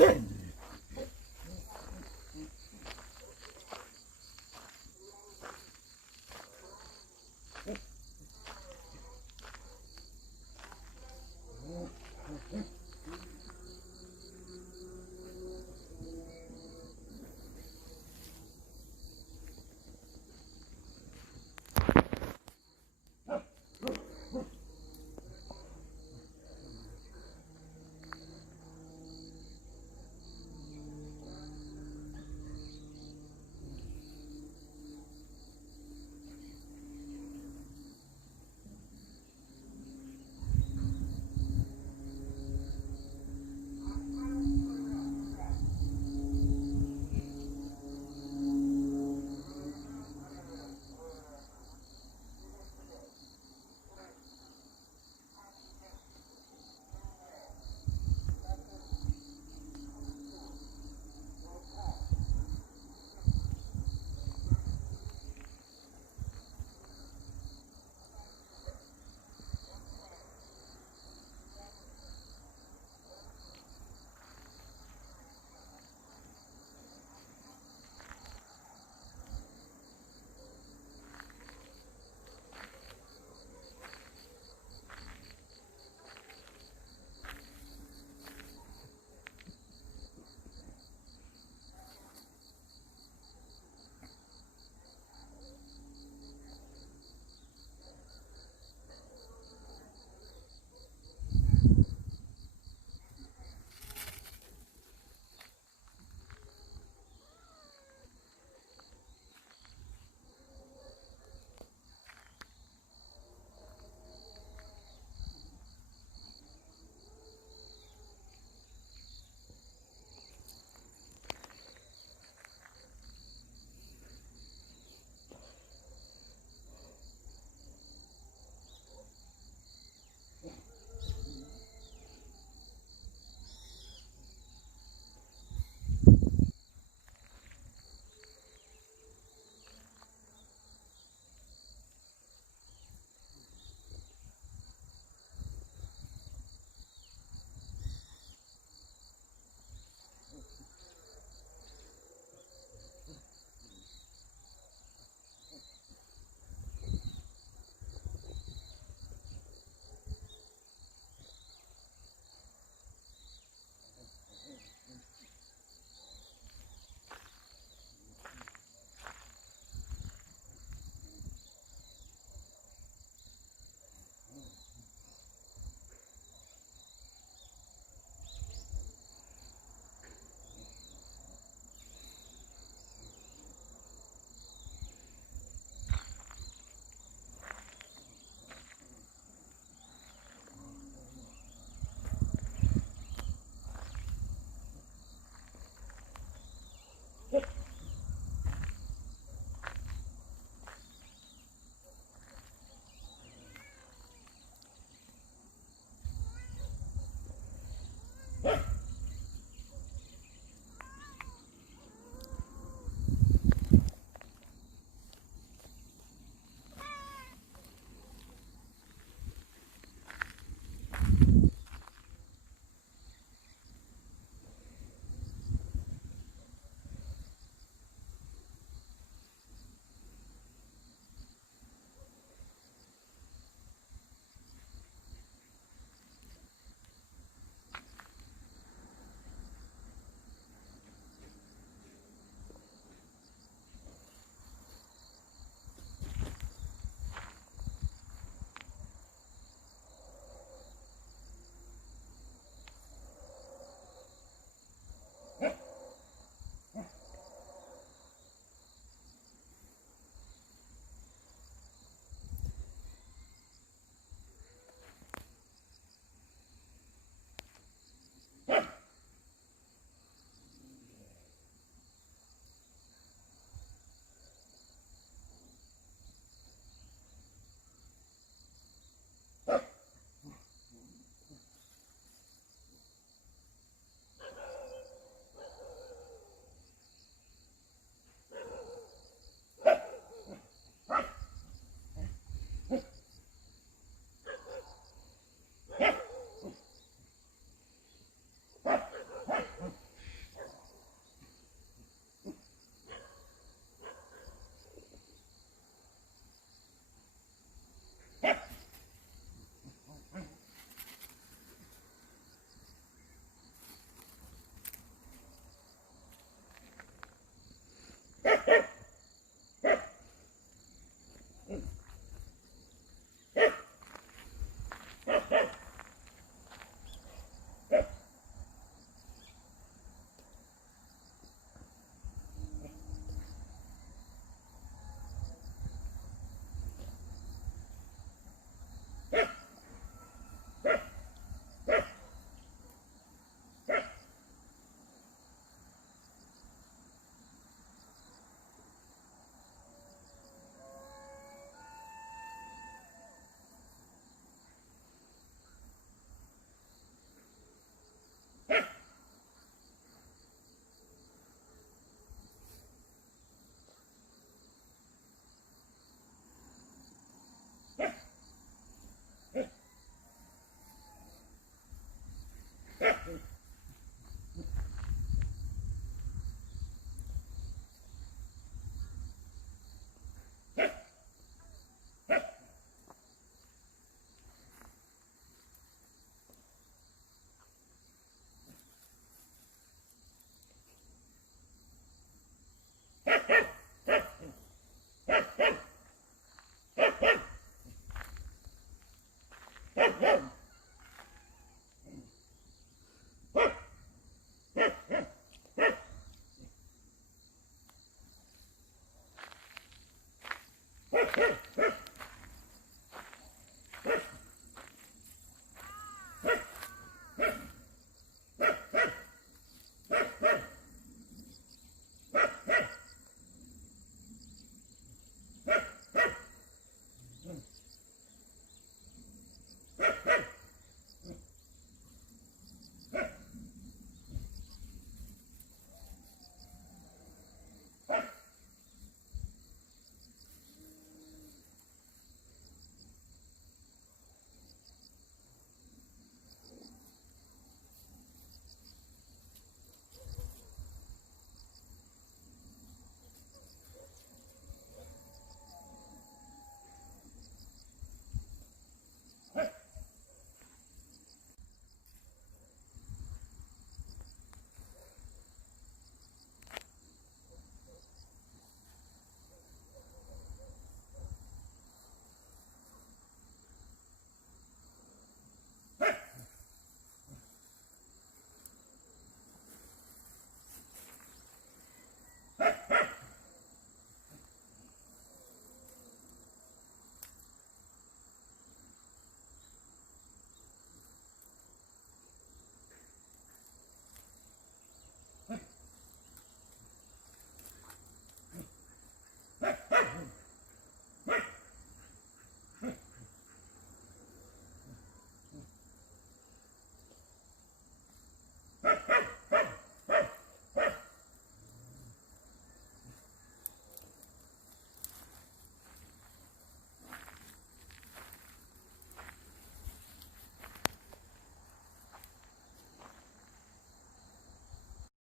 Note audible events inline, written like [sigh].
เ Ha [laughs] ha! Hey, [laughs] hey.